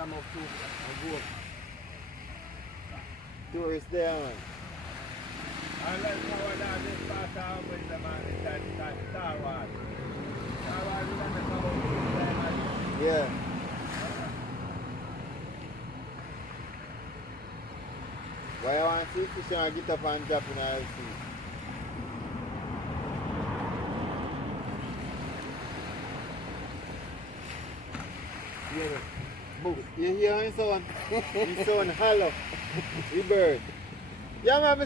gram of soup and goat. Tourists there, man. And let's know what that is part of with the man inside Star Wars. Star Wars is on the cover of the Yeah. Why you want to see fish and get up and drop in the sea? Yeah. Book. You hear his sound? His sound hollow. The bird. Yeah, man.